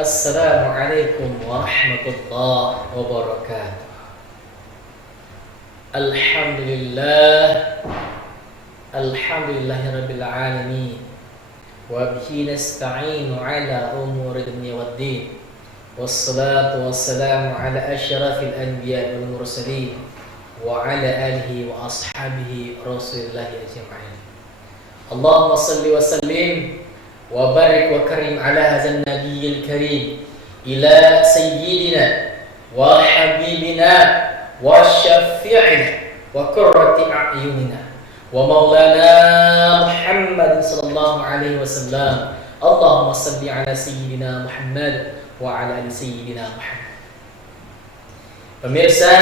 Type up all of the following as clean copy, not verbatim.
Assalamualaikum warahmatullahi wabarakatuh. Alhamdulillah, alhamdulillahirabbil alamin. Wa bihi nasta'inu ala umuri dunya waddin. Wassalatu wassalamu ala asyrafil anbiya'i wal mursalin wa ala alihi wa ashabihi rasulillahi ajma'in. Allahumma salli wa sallim wa barik wa karim ala hadzal nabiyil karim ila sayyidina wa habibina wa syafi'ina wa qurrati a'yunina wa maulana Muhammad sallallahu alaihi wasallam. Allahumma salli ala sayyidina Muhammad wa ala ali sayyidina Muhammad. Pemirsa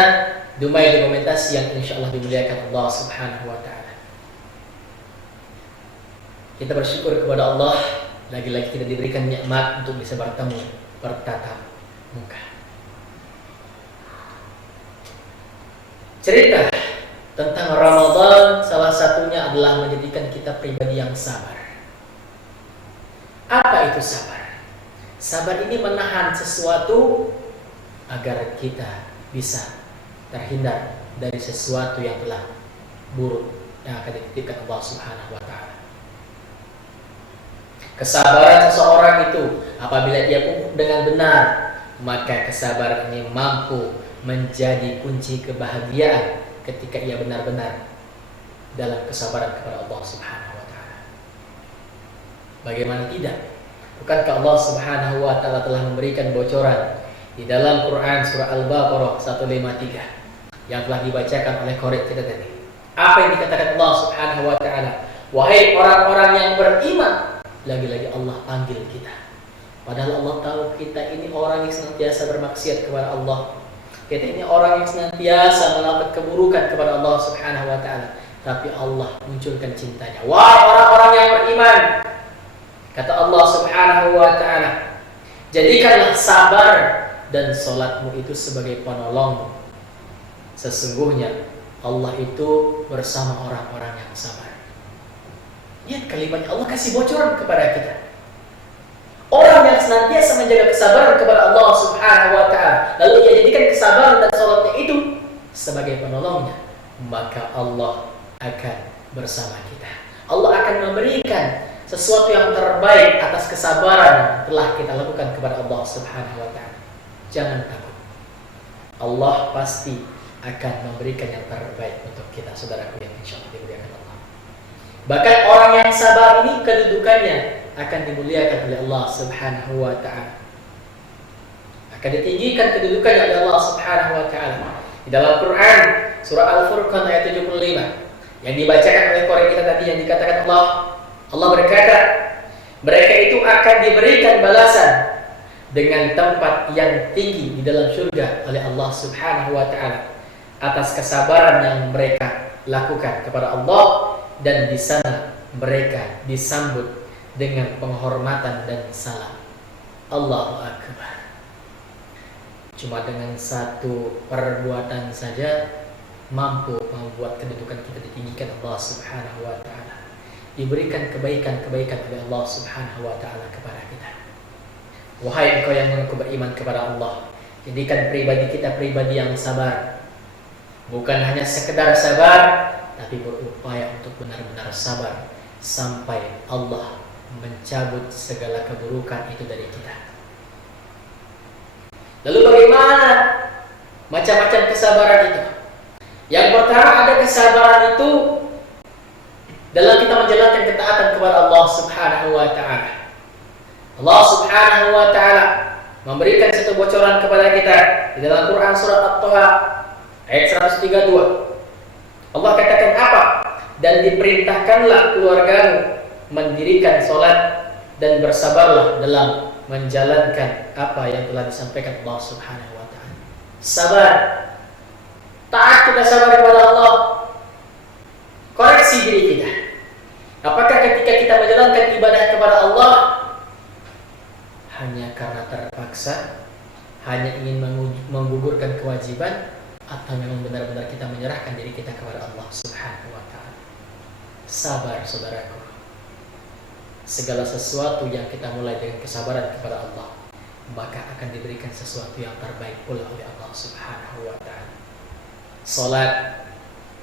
Dumai Dokumentasi yang insyaallah dimuliakan Allah Subhanahu wa taala. Kita bersyukur kepada Allah, lagi-lagi kita diberikan nikmat untuk bisa bertemu, bertatap muka. Cerita tentang Ramadan salah satunya adalah menjadikan kita pribadi yang sabar. Apa itu sabar? Sabar ini menahan sesuatu agar kita bisa terhindar dari sesuatu yang telah buruk yang akan dititipkan Allah Subhanahu wa taala. Kesabaran seseorang itu apabila dia pupuk dengan benar, maka kesabaran ini mampu menjadi kunci kebahagiaan ketika ia benar-benar dalam kesabaran kepada Allah Subhanahu wa taala. Bagaimana tidak? Bukankah Allah Subhanahu wa taala telah memberikan bocoran di dalam Quran surah Al-Baqarah 153 yang telah dibacakan oleh korek kita tadi. Apa yang dikatakan Allah Subhanahu wa taala? Wahai orang-orang yang beriman, lagi-lagi Allah panggil kita. Padahal Allah tahu kita ini orang yang senantiasa bermaksiat kepada Allah. Kita ini orang yang senantiasa melakukan keburukan kepada Allah Subhanahu wa taala. Tapi Allah munculkan cintanya. Wahai orang-orang yang beriman, kata Allah Subhanahu wa taala, jadikanlah sabar dan salatmu itu sebagai penolongmu. Sesungguhnya Allah itu bersama orang-orang yang sabar. Lihat kalimatnya, Allah kasih bocoran kepada kita. Orang yang senantiasa menjaga kesabaran kepada Allah Subhanahu wa taala, lalu ia jadikan kesabaran dan salatnya itu sebagai penolongnya, maka Allah akan bersama kita. Allah akan memberikan sesuatu yang terbaik atas kesabaran yang telah kita lakukan kepada Allah Subhanahu wa taala. Jangan takut. Allah pasti akan memberikan yang terbaik untuk kita, saudaraku yang insyaallah dimuliakan Allah. Bahkan orang yang sabar ini kedudukannya akan dimuliakan oleh Allah Subhanahu wa taala. Akan ditinggikan kedudukannya oleh Allah Subhanahu wa taala. Di dalam Quran surah Al-Furqan ayat 75 yang dibacakan oleh korek kita tadi, yang dikatakan Allah berkata, mereka itu akan diberikan balasan dengan tempat yang tinggi di dalam surga oleh Allah Subhanahu wa taala atas kesabaran yang mereka lakukan kepada Allah, dan di sana mereka disambut dengan penghormatan dan salam. Allahu Akbar. Cuma dengan satu perbuatan saja mampu membuat kedudukan kita ditinggikan Allah Subhanahu wa taala. Diberikan kebaikan-kebaikan oleh Allah Subhanahu wa taala kepada kita. Wahai engkau yang mengaku beriman kepada Allah, jadikan pribadi kita pribadi yang sabar. Bukan hanya sekedar sabar, tapi berupaya untuk benar-benar sabar sampai Allah mencabut segala keburukan itu dari kita. Lalu bagaimana macam-macam kesabaran itu? Yang pertama, ada kesabaran itu dalam kita menjalankan ketaatan kepada Allah Subhanahu wa taala. Allah Subhanahu wa taala memberikan satu bocoran kepada kita di dalam Quran surah At-Taha ayat 132. Allah katakan apa? Dan diperintahkanlah keluargamu mendirikan sholat dan bersabarlah dalam menjalankan apa yang telah disampaikan Allah Subhanahu wa taala. Sabar. Taat kita sabar kepada Allah. Koreksi diri kita. Apakah ketika kita menjalankan ibadah kepada Allah hanya karena terpaksa, hanya ingin menggugurkan kewajiban, atau memang benar-benar kita menyerahkan diri kita kepada Allah Subhanahu wa taala? Sabar, saudaraku. Segala sesuatu yang kita mulai dengan kesabaran kepada Allah, maka akan diberikan sesuatu yang terbaik pula oleh Allah Subhanahu wa ta'ala. Salat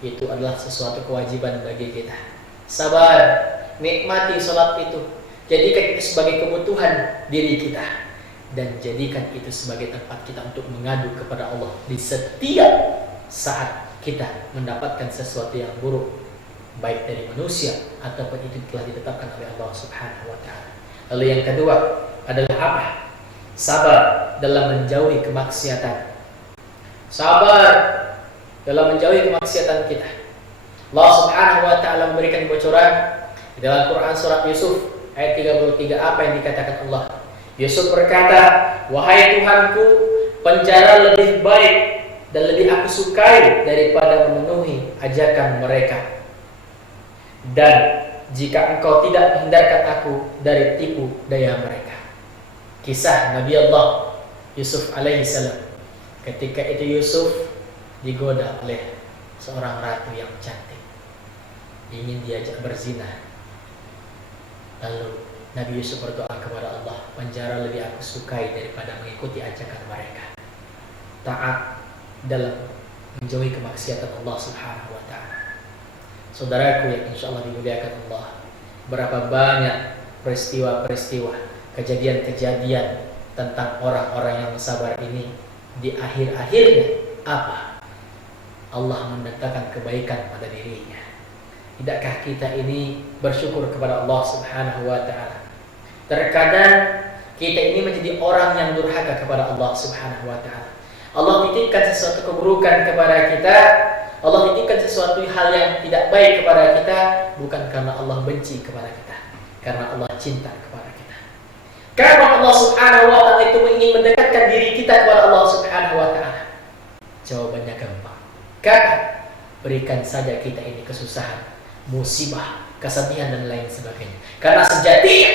itu adalah sesuatu kewajiban bagi kita. Sabar, nikmati salat itu. Jadikan itu sebagai kebutuhan diri kita, dan jadikan itu sebagai tempat kita untuk mengadu kepada Allah di setiap saat kita mendapatkan sesuatu yang buruk, baik dari manusia ataupun itu telah ditetapkan oleh Allah Subhanahu wa ta'ala. Lalu yang kedua adalah apa? Sabar dalam menjauhi kemaksiatan. Sabar dalam menjauhi kemaksiatan kita. Allah Subhanahu wa ta'ala memberikan bocoran di dalam Quran surat Yusuf ayat 33. Apa yang dikatakan Allah? Yusuf berkata, "Wahai Tuhanku, penjara lebih baik dan lebih aku sukai daripada memenuhi ajakan mereka. Dan jika engkau tidak menghindarkan aku dari tipu daya mereka." Kisah Nabi Allah Yusuf alaihissalam. Ketika itu Yusuf digoda oleh seorang ratu yang cantik, ingin diajak berzina. Lalu Nabi Yusuf berdoa kepada Allah, penjara lebih aku sukai daripada mengikuti ajakan mereka. Taat dalam menjauhi kemaksiatan Allah Subhanahu wa ta'ala. Saudaraku yang insya Allah dimuliakan Allah, berapa banyak peristiwa-peristiwa, kejadian-kejadian tentang orang-orang yang sabar ini, di akhir-akhirnya apa? Allah mendatangkan kebaikan pada dirinya. Tidakkah kita ini bersyukur kepada Allah Subhanahu wa ta'ala? Terkadang kita ini menjadi orang yang durhaka kepada Allah Subhanahu wa ta'ala. Allah titipkan sesuatu keburukan kepada kita, Allah titipkan sesuatu hal yang tidak baik kepada kita, bukan karena Allah benci kepada kita, karena Allah cinta kepada kita. Karena Allah Subhanahu wa ta'ala itu ingin mendekatkan diri kita kepada Allah Subhanahu wa ta'ala. Jawabannya gampang. Kapan? Berikan saja kita ini kesusahan, musibah, kesedihan dan lain sebagainya. Karena sejatinya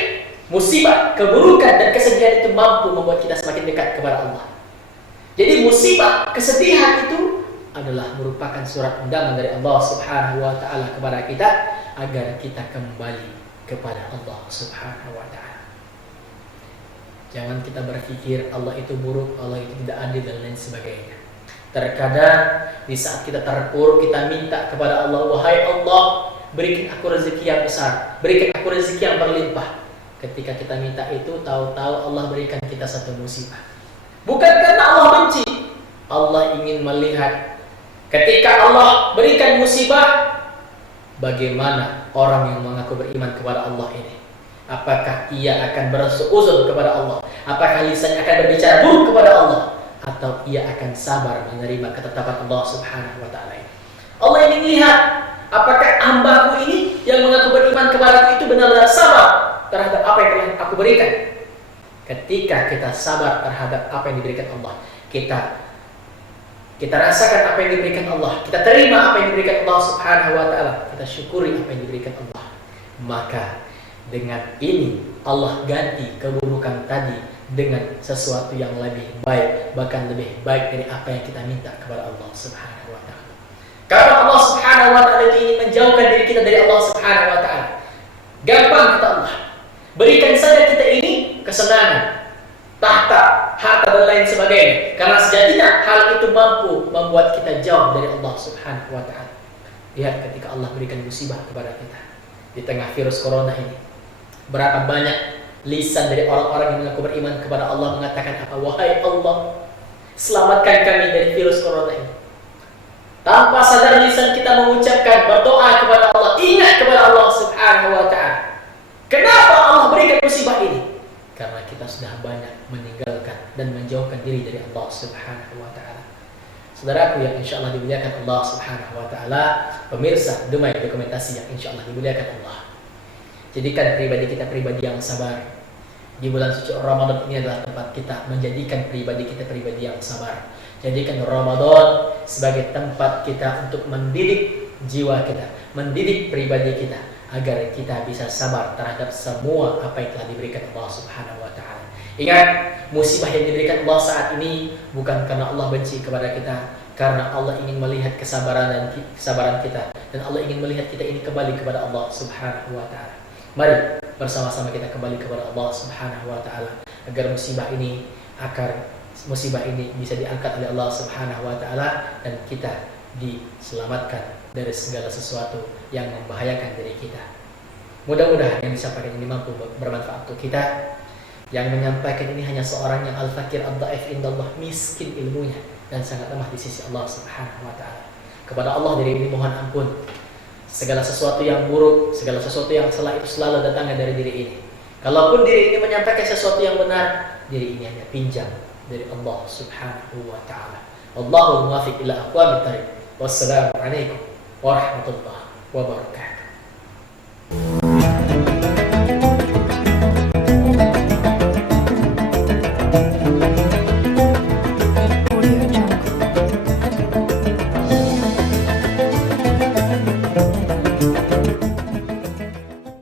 musibah, keburukan dan kesedihan itu mampu membuat kita semakin dekat kepada Allah. Jadi musibah, kesedihan itu adalah merupakan surat undangan dari Allah Subhanahu wa ta'ala kepada kita agar kita kembali kepada Allah Subhanahu wa ta'ala. Jangan kita berpikir Allah itu buruk, Allah itu tidak adil dan lain sebagainya. Terkadang di saat kita terpuruk, kita minta kepada Allah, wahai Allah, berikan aku rezeki yang besar, berikan aku rezeki yang berlimpah. Ketika kita minta itu, tahu-tahu Allah berikan kita satu musibah. Bukan karena Allah benci, Allah ingin melihat ketika Allah berikan musibah, bagaimana orang yang mengaku beriman kepada Allah ini. Apakah ia akan bersuuzon kepada Allah? Apakah lisannya akan berbicara buruk kepada Allah? Atau ia akan sabar menerima ketetapan Allah Subhanahu wa ta'ala ini? Allah ingin lihat apakah hambaku ini yang mengaku beriman kepadaku itu benar-benar sabar terhadap apa yang telah aku berikan. Ketika kita sabar terhadap apa yang diberikan Allah, kita rasakan apa yang diberikan Allah, kita terima apa yang diberikan Allah Subhanahu wa ta'ala, kita syukuri apa yang diberikan Allah, maka dengan ini Allah ganti keburukan tadi dengan sesuatu yang lebih baik, bahkan lebih baik dari apa yang kita minta kepada Allah Subhanahu wa ta'ala. Karena Allah Subhanahu wa ta'ala ingin menjauhkan diri kita dari Allah Subhanahu wa ta'ala. Gampang kata Allah, berikan saja kita ini kesenangan, tahta, harta dan lain sebagainya. Karena sejatinya hal itu mampu membuat kita jauh dari Allah Subhanahu wa ta'ala. Lihat ketika Allah berikan musibah kepada kita di tengah virus corona ini, berapa banyak lisan dari orang-orang yang mengaku beriman kepada Allah mengatakan apa? Wahai Allah, selamatkan kami dari virus corona ini. Tanpa sadar lisan kita mengucapkan, berdoa kepada Allah, ingat kepada Allah Subhanahu wa ta'ala. Kenapa Allah berikan musibah ini? Karena kita sudah banyak meninggalkan dan menjauhkan diri dari Allah Subhanahu wa ta'ala. Saudaraku yang insya Allah dimuliakan Allah Subhanahu wa ta'ala, pemirsa Dumai Dokumentasi yang insya Allah dimuliakan Allah, jadikan pribadi kita pribadi yang sabar. Di bulan suci Ramadan ini adalah tempat kita menjadikan pribadi kita pribadi yang sabar. Jadikan Ramadan sebagai tempat kita untuk mendidik jiwa kita, mendidik pribadi kita, agar kita bisa sabar terhadap semua apa yang telah diberikan Allah Subhanahu wa ta'ala. Ingat, musibah yang diberikan Allah saat ini bukan karena Allah benci kepada kita, karena Allah ingin melihat kesabaran kita, dan Allah ingin melihat kita ini kembali kepada Allah Subhanahu wa ta'ala. Mari bersama-sama kita kembali kepada Allah Subhanahu wa ta'ala, agar musibah ini agar musibah ini bisa diangkat oleh Allah Subhanahu wa taala dan kita diselamatkan dari segala sesuatu yang membahayakan diri kita. Mudah-mudahan yang disampaikan ini mampu bermanfaat untuk kita. Yang menyampaikan ini hanya seorang yang al-fakir ad-dhaif indallah, miskin ilmunya dan sangat lemah di sisi Allah Subhanahu wa taala. Kepada Allah diri ini mohon ampun. Segala sesuatu yang buruk, segala sesuatu yang salah itu selalu datangnya dari diri ini. Kalaupun diri ini menyampaikan sesuatu yang benar, diri ini hanya pinjam dari Allah Subhanahu wa taala. Allahul muwaffiq ila aqwamit thariq. Wassalamu alaikum warahmatullahi wabarakatuh.